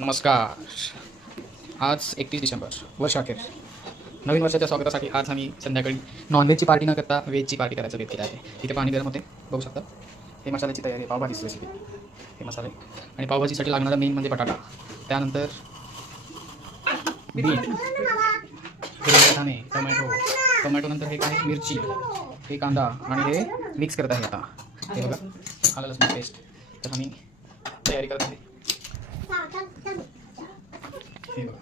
नमस्कार। आज एकतीस डिसेंबर वर्षाखेर नवीन वर्षाच्या स्वागतासाठी आज आम्ही संध्याकाळी नॉनव्हेजची पार्टी न करता व्हेजची पार्टी करायचं बेत केलं आहे. इथे पाणी गरम होते बघू शकता. हे मसाल्याची तयारी आहे पावभाजीची रेसिपी हे मसाले. आणि पावभाजीसाठी लागणारा मेन म्हणजे बटाटा. त्यानंतर बीट टोमॅटो टोमॅटो. नंतर हे काय? मिरची. हे कांदा. आणि हे मिक्स करत आहे आता. हे बघा. आलं लसूण पेस्ट तर आम्ही तयारी करत आहे. हे बघा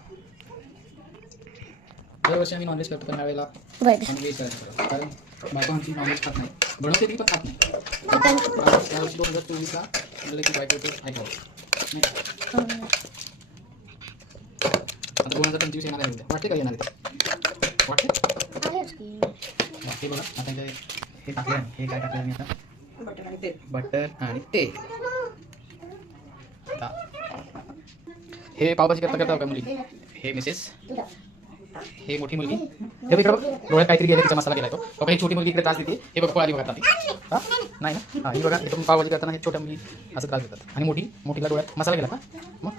दरवर्षी आम्ही नॉनव्हेज करतो पण यावेळेला आम्ही व्हेज करायचं ठरवलं. कारण बायको आमची नॉनव्हेज खात नाही. बनवते ती पण खात नाही. यावर्षी दोन हजार चोवीसला म्हणलं की बायको ते ऐकावं नाही का? आता दोन हजार पंचवीस येणार आहे वाटते का येणार आहे? वाटते हा, हे बघा. आता इथे हे टाकले हे काय टाकले मी आता? बटर आणि तेल. आता हे पावभाजी करता करता बघा मुली. हे मिसेस हे मोठी मुलगी. हे बघ डोळ्यात काहीतरी गेलं तिचा मसाला गेला तो. बघा ही छोटी मुलगी इकडे त्रास देते. हे बघा पळाली बघा नाही ना? हा ही बघा इथं पावभाजी करताना हे छोट्या मुली असं त्रास देतात. आणि मोठी मोठीला डोळ्यात मसाला गेला. का मग?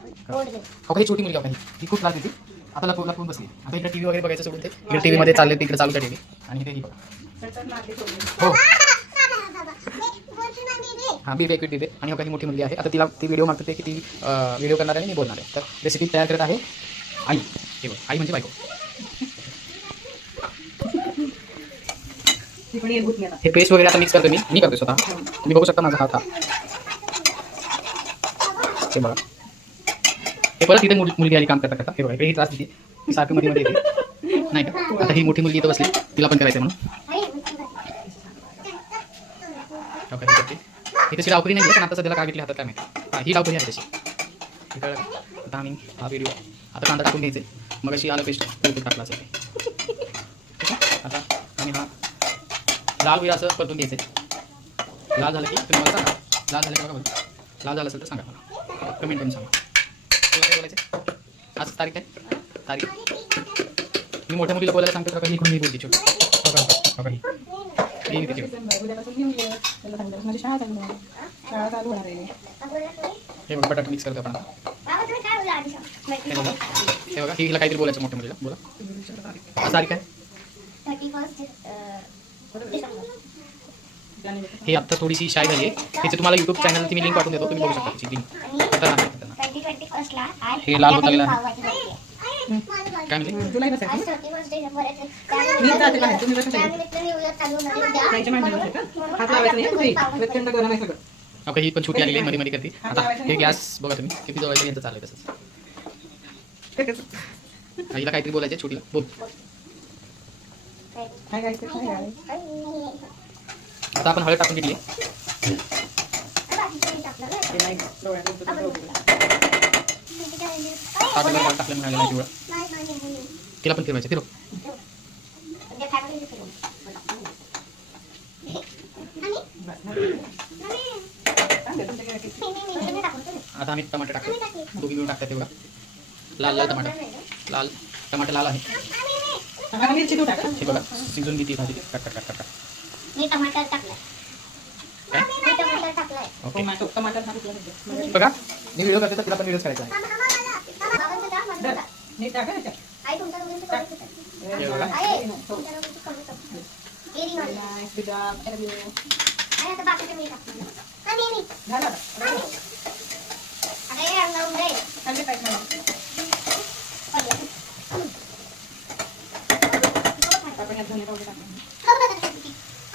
हो ही छोटी मुलगी बघा ही खूप त्रास देते. आता लपून लपून बसली. आता इकडे टीव्ही वगैरे बघायचं सोडून ते इकडे टीव्ही मध्ये चालले तिकडे चालू टीव्ही आणि इथे ही बघा. हो. हां बी बेकवीट बिबे आणि हो काही मोठी मुलगी आहे. आता तिला ती व्हिडिओ मागते की ती व्हिडिओ करणार आहे आणि मी बोलणार आहे. तर रेसिपी तयार करत आहे आई. हे बघ आई म्हणजे बायको. हे पेस्ट वगैरे आता मिक्स करतो मी. मी करतो स्वतः. तुम्ही बघू शकता माझा हात हा. हे बघा. हे परत तिथे मुलगी आली काम करता करता. हे बघा इकडे त्रास देते. सारखी मध्ये मध्ये येते. नाही का? आता ही मोठी मुलगी इथं बसली. तिला पण करायचं आहे म्हणून. डावकरी ही तशी डावकरी नाही पण आता सध्याला काय घेतली हातात काय माहिती. ही डावकरी आहे तशी. कळलं आता आम्ही हा व्हिडिओ आता कांदा टाकून घ्यायचे. मग अशी आलं पेस्ट. टाकला असेल आता आम्ही हा लाल होईल असं परतून घ्यायचं. लाल झालं की तुम्ही मला सांगा. लाल झालं की बघा बघा लाल झालं असेल तर सांगा मला. कमेंट करून सांगा. बोलायचं आज तारीख आहे तारीख? मी मोठ्या मुलीला बोलायला सांगतो का ही कोणी बोलते छोटी. बघा बघा ही ही हे बघा बटाटा मिक्स करतो आपण. आता. हे बघा. हे बघा. हिला काहीतरी बोलायचं मोठ्या मुलीला. बोला. तारीख आहे ही आता थोडीशी शाय झाली आहे. त्याची तुम्हाला युट्यूब चॅनलची मी लिंक पाठवून देतो. तुम्ही बघू शकता त्याची लिंक. हे लाल होत आलेलं काय म्हणते ओके ही पण छोटी आलेली मध्ये मध्ये करते आता हे गॅस बघा तुम्ही किती जवळ यांचं चालू आहे तसंच हिला काहीतरी बोलायचं छोटीला बोल आता आपण हळद टाकून घेतली टाकलं टाकलं आहे पिवळं तिला पण फिरवायचं फिरव. आता आम्ही टमाटर टाकतो. दोघी मिळून टाकतात तेवढा. लाल लाल टमाटर लाल टमाटर लाल आहे हे बघा शिजून घेते भाजी. कट कट कट कट टमाटर टाकलं ओके. बघा मी व्हिडिओ करते तर तिला पण व्हिडिओ करायचा आहे बाबांचं द्या, माझं द्या. आई तुमच्या दोघींचं करायचं आहे. हे बघा आई, तुमच्या दोघींचं करायचं आहे. हे रिंग आई, आता बाकीचं मी टाकणार.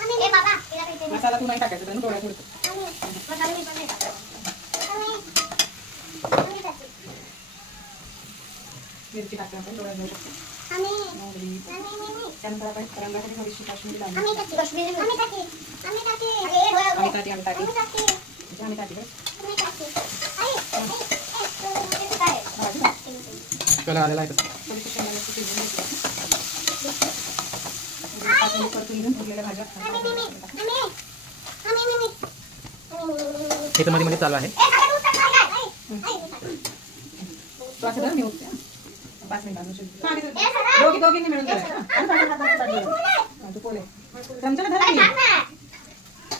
मी, बाबा, तिला काहीतरी दे. मसाला तू नाही टाकायचा. आम्ही, मसाला मी पण नाही. मिरची शकतो. मोहरी. आम्ही, मी, मी. त्यानंतर आपण रंगासाठी थोडीशी काश्मीरी लावली. आम्ही टाकी. आम्ही टाकी. आम्ही टाकी. अरे, डोळा आम्ही. टाकी, आम्ही टाकी. कलर आलेला आहे. हे तर मध्ये मध्ये चालू आहे. तू असं धर, मी उठते. पाच मिनिटांनी. दोघी दोघींनी मिळून तू धर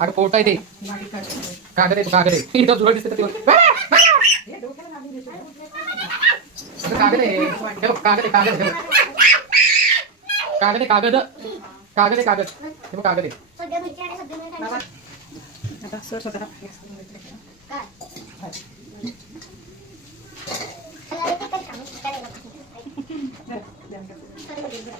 अगं पोट आहे ते. बाकी कागद आहे. इथं झुरळ दिसते ते. हे डोक्याला कागद आहे हे कागद कागदे. कागद हे बघ. कागद आहे कागद आहे सध्या मिरची आणि सध्या मिरची बाबा, आणि- आता सर स्वतः mix करून घेतले. काय? हाय. चला रे, ते काही कामं करायला नको. चला, द्या आमच्या. चला रे, बरं.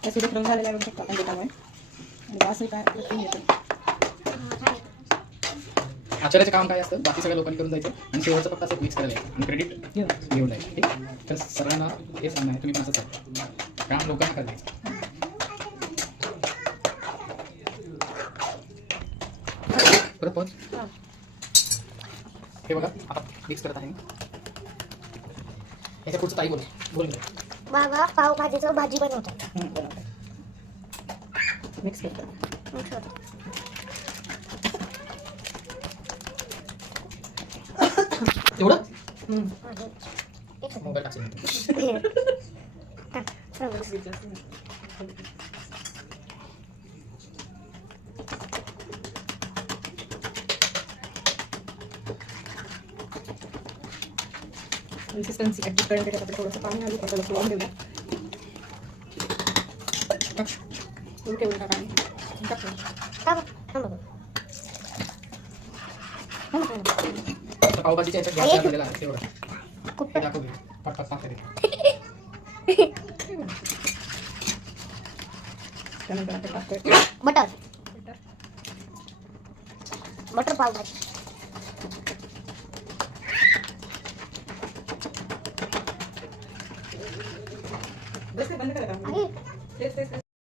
त्या रंग झालेला आहे बघू शकता आपण देतामुळे आणि वासही काय येतो. आचार्याचं काम काय असतं? बाकी सगळ्या लोकांनी करून जायचं आणि शेवटचं फक्त असं मिक्स करायला आहे. आणि क्रेडिट घेऊन जायचं ठीक? आहे? तर सगळ्यांना हे सांगणं आहे तुम्ही पण असंच आहे काम लोकांना करायचं. परत पोच हे बघा आता मिक्स करत आहे. याच्या पुढचं ताई बोल बोल बाबा पावभाजीचं भाजी बनवतात हं, बनवते मिक्स करतो मग शोध. एवढं हं. एक second. मोबाईल टाकशील टाक, प्रवेश. कन्सिस्टन्सी ॲडजस्ट करण्यासाठी आपण थोडंसं पाणी घालू त्याला फ्लोअर देऊया थोडं ठेवून टाका पावभाजीच्या गॅस झालेला आहे तेवढं हे? दाखव बटर बटर. पावभाजी बंद करा